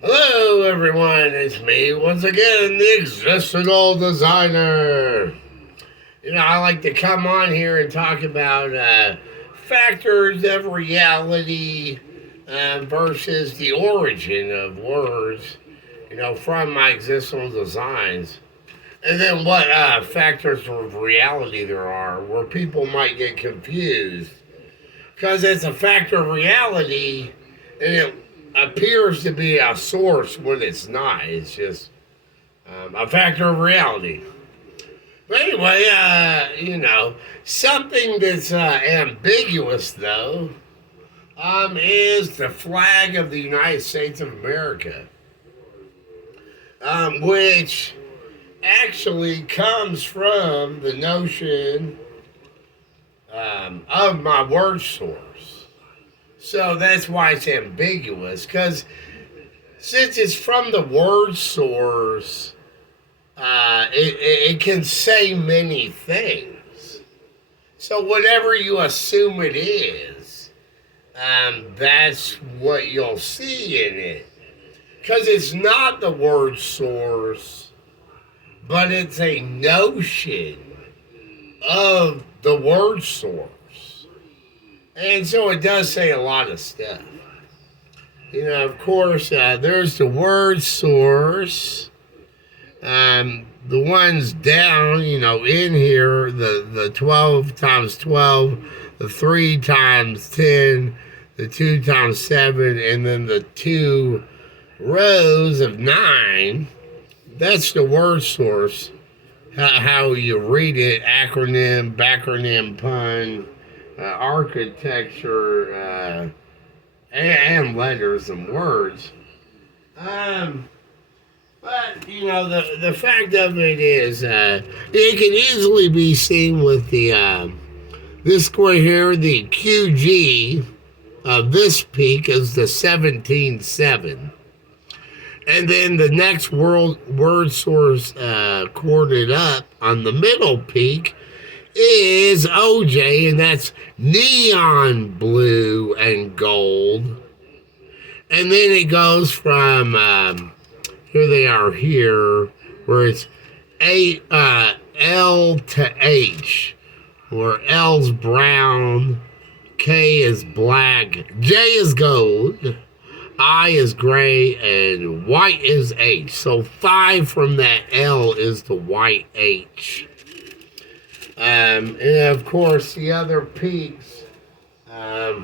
Hello, everyone. It's me once again, the Existential Designer. I like to come on here and talk about factors of reality versus the origin of words, from my existential designs. And then what factors of reality there are where people might get confused. Because it's a factor of reality and it appears to be a source when it's not. It's just a factor of reality. But anyway, something that's ambiguous though is the flag of the United States of America, which actually comes from the notion of my word source. So that's why it's ambiguous, because since it's from the word source, it can say many things. So whatever you assume it is, that's what you'll see in it. Because it's not the word source, but it's a notion of the word source. And so it does say a lot of stuff. Of course, there's the word source. The ones down, in here, the 12 times 12, the 3 times 10, the 2 times 7, and then the 2 rows of 9. That's the word source. How you read it, acronym, backronym, pun, architecture, and letters and words. But, the fact of it is, it can easily be seen with the, this square here, the QG of this peak is the 17.7. And then the next word source coordinate up on the middle peak is OJ, and that's neon blue and gold. And then it goes from here they are here, where it's L to H, where L's brown, K is black, J is gold, I is gray, and white is H. So 5 from that L is the white H. And of course, the other peaks are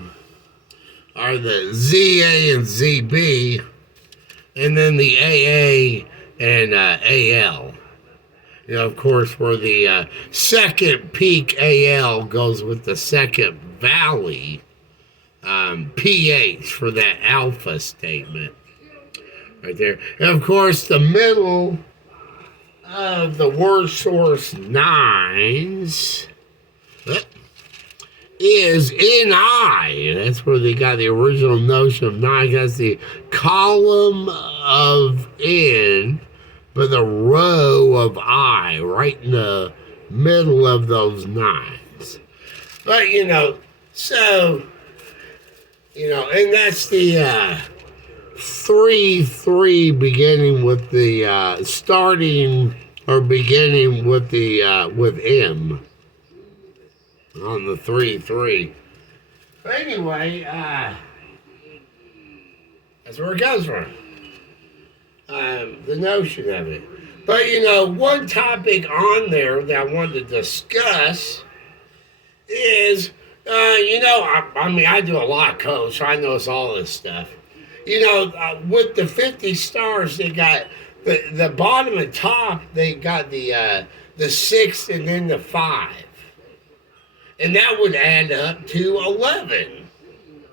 the ZA and ZB, and then the AA and AL. Of course, where the second peak AL goes with the second valley, PH for that alpha statement right there. And of course, the middle of the word source 9s is NI. That's where they got the original notion of 9. That's the column of N, but the row of I right in the middle of those 9s. But, so, and that's the 3-3 beginning with the starting or beginning with the with M on the 3-3. But anyway, that's where it comes from. The notion of it. But one topic on there that I wanted to discuss is, I do a lot of code, so I know all this stuff. With the 50 stars, they got the bottom and top, they got the 6 and then the 5. And that would add up to 11,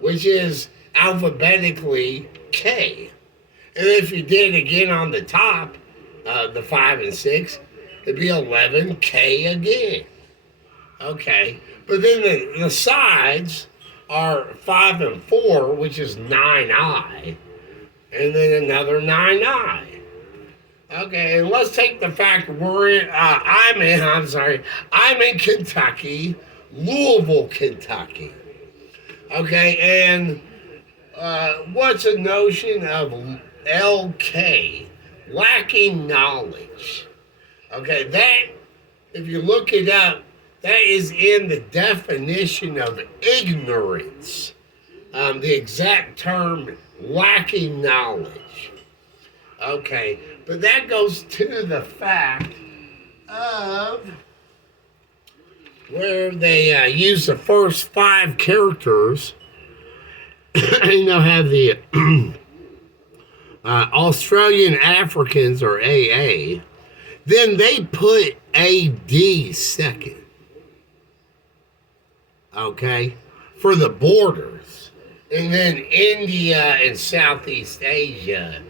which is alphabetically K. And if you did it again on the top, the 5 and 6, it'd be 11K again. Okay. But then the sides are 5 and 4, which is 9I. And then another 9I. Okay, and let's take the fact I'm in Kentucky, Louisville, Kentucky. Okay, and what's a notion of LK, lacking knowledge. Okay, that, if you look it up, that is in the definition of ignorance. The exact term, lacking knowledge. Okay, but that goes to the fact of where they use the first 5 characters. Have the Australian Africans, or AA. Then they put AD second. Okay, for the borders, and then India and Southeast Asia,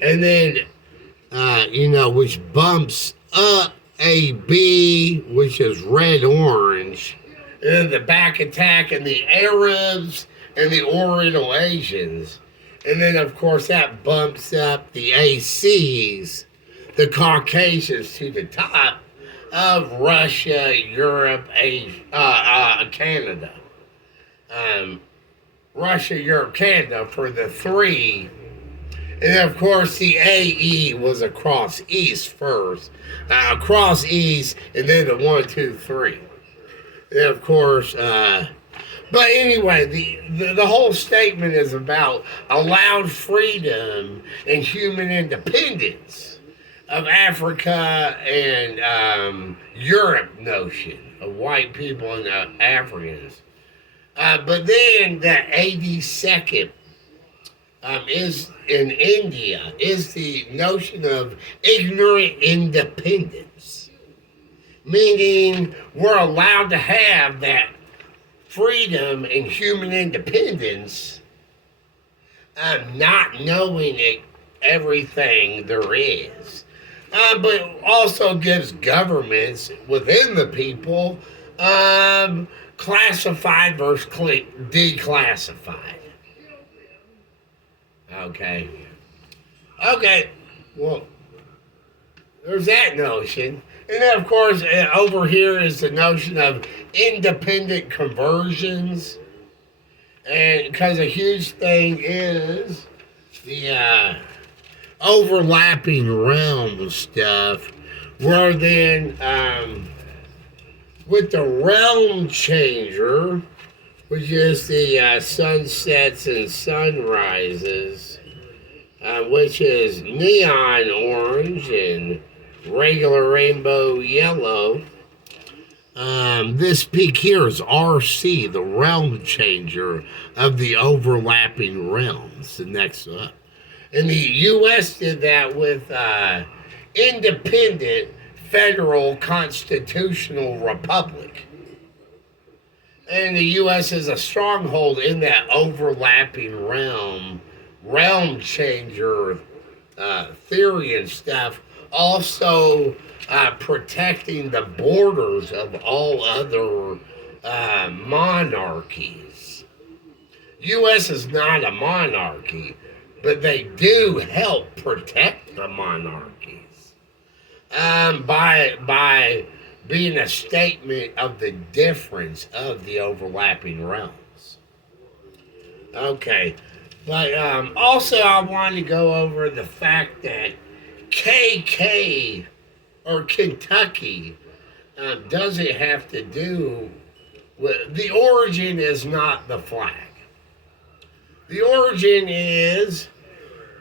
and then which bumps up AB, which is red orange, and then the back attack and the Arabs and the Oriental Asians, and then of course that bumps up the ACs, the Caucasians, to the top of Russia, Europe, Asia, Canada. Russia, Europe, Canada for the 3. And then, of course, the AE was across East first. Across East, and then the 1, 2, 3. And, of course, but anyway, the whole statement is about allowed freedom and human independence of Africa and Europe notion of white people and Africans. But then that AD second is in India, is the notion of ignorant independence, meaning we're allowed to have that freedom and human independence, not knowing everything there is. But also gives governments within the people classified versus declassified. Okay. Well, there's that notion. And then, of course, over here is the notion of independent conversions. And because a huge thing is the overlapping realm stuff, where then with the realm changer, which is the sunsets and sunrises, which is neon orange and regular rainbow yellow. This peak here is RC, the realm changer of the overlapping realms, the next up. And the U.S. did that with independent federal constitutional republic. And the U.S. is a stronghold in that overlapping realm changer theory and stuff. Also protecting the borders of all other monarchies. U.S. is not a monarchy, but they do help protect the monarchies by being a statement of the difference of the overlapping realms. Okay, but also I want to go over the fact that KK or Kentucky doesn't have to do with, the origin is not the flag. The origin is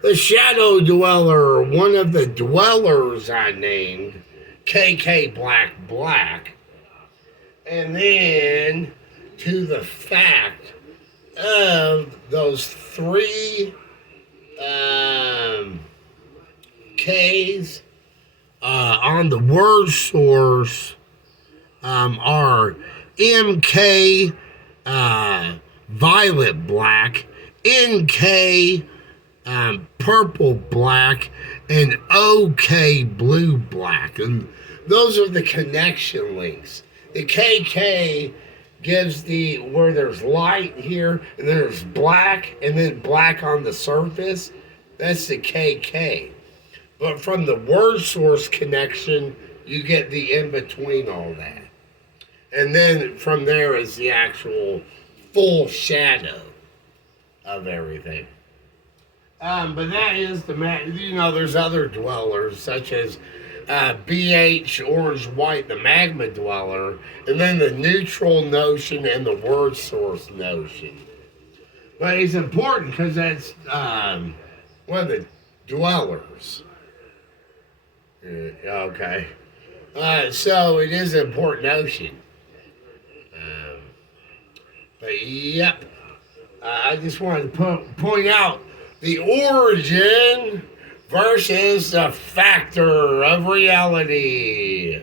the Shadow Dweller, one of the dwellers I named, KK Black. And then to the fact of those 3 K's on the word source are MK Violet Black, NK Purple Black, and OK Blue Black. And those are the connection links. The KK gives the where there's light here, and then there's black, and then black on the surface. That's the KK. But from the word source connection, you get the in between all that. And then from there is the actual full shadow of everything. But that is there's other dwellers such as BH Orange White, the magma dweller, and then the neutral notion and the word source notion. But it's important because that's one of the dwellers. Okay. So it is an important notion. Um, but yep. I just wanted to point out the origin versus the factor of reality.